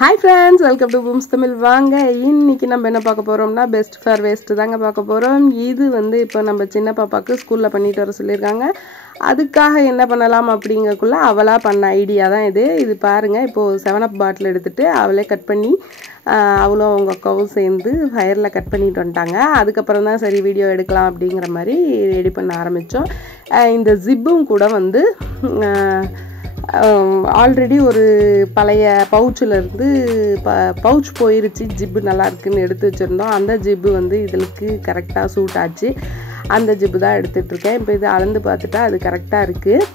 Hi friends, welcome to Booms Tamil. வாங்க இன்னைக்கு நம்ம என்ன பார்க்க போறோம்னா பெஸ்ட் ஃபார் வேஸ்ட் தாங்க பார்க்க போறோம். இது வந்து இப்போ நம்ம சின்ன பாப்பாக்கு ஸ்கூல்ல பண்ணிட்டு வர சொல்லிருக்காங்க. அதுக்காக என்ன பண்ணலாம் அப்படிங்கக்குள்ள அவளா பண்ண ஐடியா தான் இது. இது பாருங்க, இப்போ 7up பாட்டில் எடுத்துட்டு அவளே கட் பண்ணி அவளும் அவங்க அக்காவும் சேர்ந்து ஃபயர்ல கட் பண்ணிட்டு வந்துட்டாங்க. அதுக்கப்புறம் தான் சரி வீடியோ எடுக்கலாம் அப்படிங்கிற மாதிரி ரெடி பண்ண ஆரம்பிச்சோம். இந்த ஜிப்பும் கூட வந்து ஆல்ரெடி ஒரு பழைய பவுச்சில் இருந்து பவுச் போயிருச்சு, ஜிப்பு நல்லா இருக்குன்னு எடுத்து வச்சுருந்தோம். அந்த ஜிப்பு வந்து இதுக்கு கரெக்டாக சூட் ஆச்சு. அந்த ஜிப்பு தான் எடுத்துகிட்ருக்கேன். இப்போ இது அளந்து பார்த்துட்டா அது கரெக்டாக இருக்குது.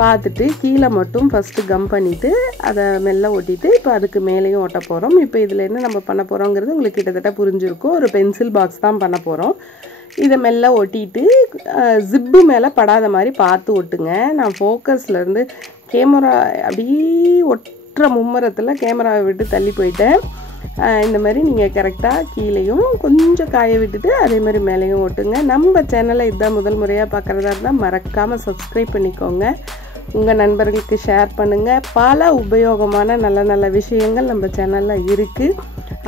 பார்த்துட்டு கீழே மட்டும் ஃபஸ்ட்டு கம் பண்ணிவிட்டு அதை மெல்ல ஒட்டிட்டு இப்போ அதுக்கு மேலேயும் ஒட்ட போகிறோம். இப்போ இதில் என்ன நம்ம பண்ண போகிறோங்கிறது உங்களுக்கு கிட்டத்தட்ட புரிஞ்சிருக்கும். ஒரு பென்சில் பாக்ஸ் தான் பண்ண போகிறோம். இதை மெல்ல ஒட்டிட்டு ஜிப்பு மேலே படாத மாதிரி பார்த்து ஒட்டுங்க. நான் ஃபோக்கஸ்லேருந்து கேமரா அப்படியே ஒட்டுற மும்மரத்தில் கேமராவை விட்டு தள்ளி போயிட்டேன். இந்த மாதிரி நீங்கள் கரெக்டாக கீழேயும் கொஞ்சம் காய விட்டுட்டு அதே மாதிரி மேலேயும் ஒட்டுங்க. நம்ம சேனலை இதுதான் முதல் முறையாக பார்க்குறதா இருந்தால் மறக்காமல் சப்ஸ்கிரைப் பண்ணிக்கோங்க. உங்கள் நண்பர்களுக்கு ஷேர் பண்ணுங்கள். பல உபயோகமான நல்ல நல்ல விஷயங்கள் நம்ம சேனலில் இருக்குது.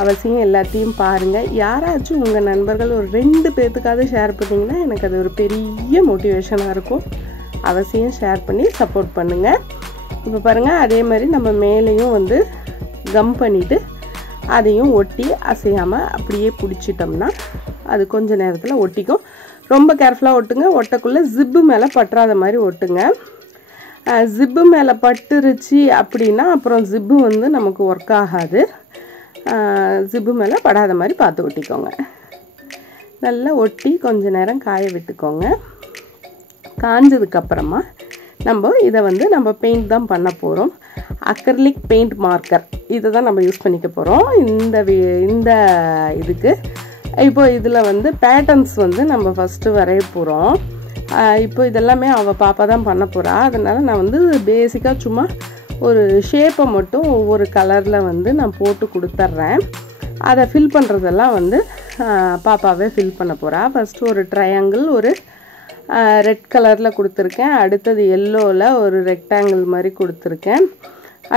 அவசியம் எல்லாத்தையும் பாருங்கள். யாராச்சும் உங்கள் நண்பர்கள் ஒரு 2 பேர்த்துக்காவது ஷேர் பண்ணிங்கன்னா எனக்கு அது ஒரு பெரிய மோட்டிவேஷனாக இருக்கும். அவசியம் ஷேர் பண்ணி சப்போர்ட் பண்ணுங்கள். இப்போ பாருங்கள், அதே மாதிரி நம்ம மேலேயும் வந்து கம் பண்ணிவிட்டு அதையும் ஒட்டி அசையாமல் அப்படியே பிடிச்சிட்டோம்னா அது கொஞ்சம் நேரத்தில் ஒட்டிக்கும். ரொம்ப கேர்ஃபுல்லாக ஒட்டுங்க. ஒட்டக்குள்ளே ஜிப்பு மேலே பற்றாத மாதிரி ஒட்டுங்க. ஜிப்பு மேலே பட்டுருச்சு அப்படின்னா அப்புறம் ஜிப்பு வந்து நமக்கு ஒர்க் ஆகாது. ஜிப்பு மேலே படாத மாதிரி பார்த்து ஒட்டிக்கோங்க. நல்லா ஒட்டி கொஞ்சம் நேரம் காய விட்டுக்கோங்க. காஞ்சதுக்கப்புறமா நம்ம இதை வந்து நம்ம பெயிண்ட் தான் பண்ண போகிறோம். அக்ரிலிக் பெயிண்ட் மார்க்கர் இதை தான் நம்ம யூஸ் பண்ணிக்க போகிறோம் இந்த இதுக்கு. இப்போ இதில் வந்து பேட்டர்ன்ஸ் வந்து நம்ம ஃபஸ்ட்டு வரைய போகிறோம். இப்போ இதெல்லாமே அவள் பாப்பா தான் பண்ண போகிறா. அதனால் நான் வந்து பேசிக்காக சும்மா ஒரு ஷேப்பை மட்டும் ஒவ்வொரு கலரில் வந்து நான் போட்டு கொடுத்துட்றேன். அதை ஃபில் பண்ணுறதெல்லாம் வந்து பாப்பாவே ஃபில் பண்ண போகிறா. ஃபஸ்ட்டு ஒரு ட்ரையாங்கிள் ஒரு ரெட் கலரில் கொடுத்துருக்கேன். அடுத்தது எல்லோவில் ஒரு ரெக்டாங்கிள் மாதிரி கொடுத்துருக்கேன்.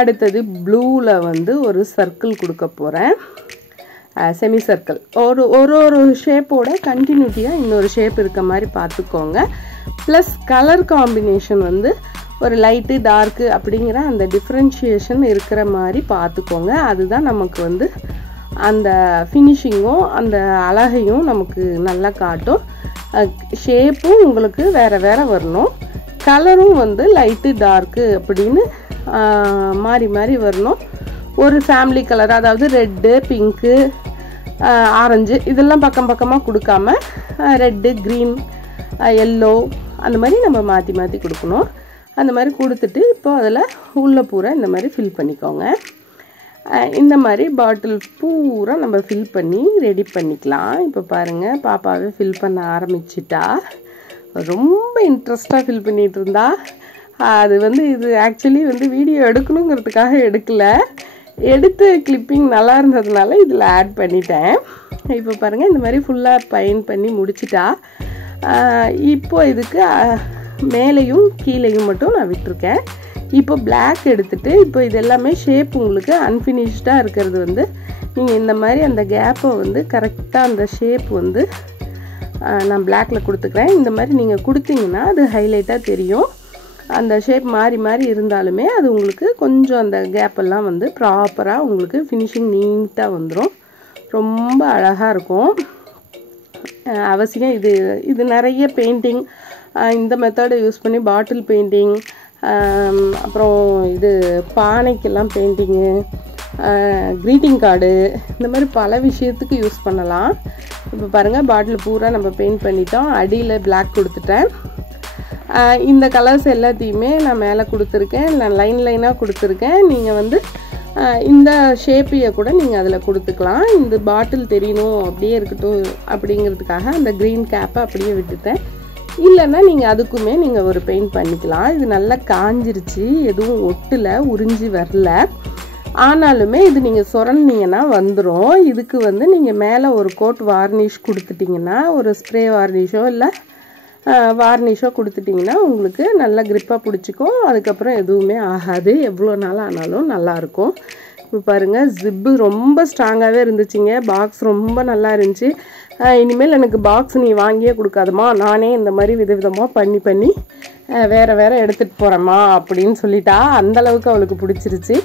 அடுத்தது ப்ளூவில் வந்து ஒரு சர்க்கிள் கொடுக்க போகிறேன், செமி சர்க்கிள். ஒரு ஷேப்போட கண்டினியூட்டியாக இன்னொரு ஷேப் இருக்க மாதிரி பார்த்துக்கோங்க. ப்ளஸ் கலர் காம்பினேஷன் வந்து ஒரு லைட்டு டார்க்கு அப்படிங்கிற அந்த டிஃப்ரென்ஷியேஷன் இருக்கிற மாதிரி பார்த்துக்கோங்க. அதுதான் நமக்கு வந்து அந்த ஃபினிஷிங்கும் அந்த அழகையும் நமக்கு நல்லா காட்டும். ஷேப்பும் உங்களுக்கு வேறு வேறு வரணும். கலரும் வந்து லைட்டு டார்க்கு அப்படின்னு மாறி மாறி வரணும். ஒரு ஃபேமிலி கலர், அதாவது ரெட்டு, பிங்க்கு, ஆரஞ்சு இதெல்லாம் பக்கம் பக்கமாக கொடுக்காம ரெட்டு, க்ரீன், எல்லோ அந்த மாதிரி நம்ம மாற்றி மாற்றி கொடுக்கணும். அந்த மாதிரி கொடுத்துட்டு இப்போ அதில் உள்ள பூரா இந்த மாதிரி ஃபில் பண்ணிக்கோங்க. இந்த மாதிரி பாட்டில் பூரா நம்ம ஃபில் பண்ணி ரெடி பண்ணிக்கலாம். இப்போ பாருங்கள், பாப்பாவே ஃபில் பண்ண ஆரம்பிச்சிட்டா. ரொம்ப இன்ட்ரெஸ்டாக ஃபில் பண்ணிகிட்டு இருந்தா. அது வந்து இது ஆக்சுவலி வந்து வீடியோ எடுக்கணுங்கிறதுக்காக எடுக்கலை, எடுத்து கிளிப்பிங் நல்லா இருந்ததுனால இதில் ஆட் பண்ணிட்டேன். இப்போ பாருங்கள், இந்த மாதிரி ஃபுல்லாக பெயிண்ட் பண்ணி முடிச்சிட்டா. இப்போ இதுக்கு மேலேயும் கீழேயும் மட்டும் நான் விட்டுருக்கேன். இப்போ பிளாக் எடுத்துகிட்டு இப்போ இது எல்லாமே ஷேப் உங்களுக்கு அன்ஃபினிஷ்டாக இருக்கிறது வந்து நீங்கள் இந்த மாதிரி அந்த கேப்பை வந்து கரெக்டாக அந்த ஷேப் வந்து நான் பிளாக்கில் கொடுத்துக்கிறேன். இந்த மாதிரி நீங்கள் கொடுத்தீங்கன்னா அது ஹைலைட்டாக தெரியும். அந்த ஷேப் மாறி மாறி இருந்தாலுமே அது உங்களுக்கு கொஞ்சம் அந்த கேப்பெல்லாம் வந்து ப்ராப்பராக உங்களுக்கு ஃபினிஷிங் நீட்டாக வந்துடும். ரொம்ப அழகாக இருக்கும். அவசியம் இது நிறைய பெயிண்டிங் இந்த மெத்தடை யூஸ் பண்ணி பாட்டில் பெயிண்டிங், அப்புறம் இது பானைக்கெல்லாம் பெயிண்டிங்கு, க்ரீட்டிங் கார்டு, இந்த மாதிரி பல விஷயத்துக்கு யூஸ் பண்ணலாம். இப்போ பாருங்கள், பாட்டில் பூரா நம்ம பெயிண்ட் பண்ணிட்டோம். அடியில் பிளாக் கொடுத்துட்டேன். இந்த கலர்ஸ் எல்லாத்தையுமே நான் மேலே கொடுத்துருக்கேன். நான் லைனாக கொடுத்துருக்கேன். நீங்கள் வந்து இந்த ஷேப்பையை கூட நீங்கள் அதில் கொடுத்துக்கலாம். இந்த பாட்டில் தெரியணும் அப்படியே இருக்கட்டும் அப்படிங்கிறதுக்காக அந்த க்ரீன் கேப்பை அப்படியே விட்டுட்டேன். இல்லைன்னா நீங்கள் அதுக்குமே நீங்கள் ஒரு பெயிண்ட் பண்ணிக்கலாம். இது நல்லா காஞ்சிருச்சு, எதுவும் ஒட்டலை, உறிஞ்சி வரல. ஆனாலுமே இது நீங்கள் சொரண்டிங்கன்னா வந்துடும். இதுக்கு வந்து நீங்கள் மேலே ஒரு கோட் வார்னிஷ் கொடுத்துட்டிங்கன்னா, ஒரு ஸ்ப்ரே வார்னிஷோ இல்லை வார்னிஷோ கொடுத்துட்டிங்கன்னா உங்களுக்கு நல்லா க்ரிப்பாக பிடிச்சிக்கும். அதுக்கப்புறம் எதுவுமே ஆகாது. எவ்வளோ நாள் ஆனாலும் நல்லாயிருக்கும். இப்போ பாருங்கள் ஜிப்பு ரொம்ப ஸ்ட்ராங்காகவே இருந்துச்சுங்க. பாக்ஸ் ரொம்ப நல்லா இருந்துச்சு. இனிமேல் எனக்கு பாக்ஸ் நீ வாங்கியே கொடுக்காதம்மா, நானே இந்த மாதிரி விதவிதமாக பண்ணி வேறு எடுத்துகிட்டு போகிறேம்மா அப்படின்னு சொல்லிட்டா. அந்தளவுக்கு அவளுக்கு பிடிச்சிருச்சு.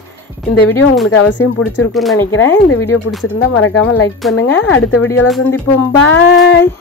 இந்த வீடியோ உங்களுக்கு அவசியம் பிடிச்சிருக்குன்னு நினைக்கிறேன். இந்த வீடியோ பிடிச்சிருந்தா மறக்காமல் லைக் பண்ணுங்கள். அடுத்த வீடியோவில் சந்திப்போம். பாய்.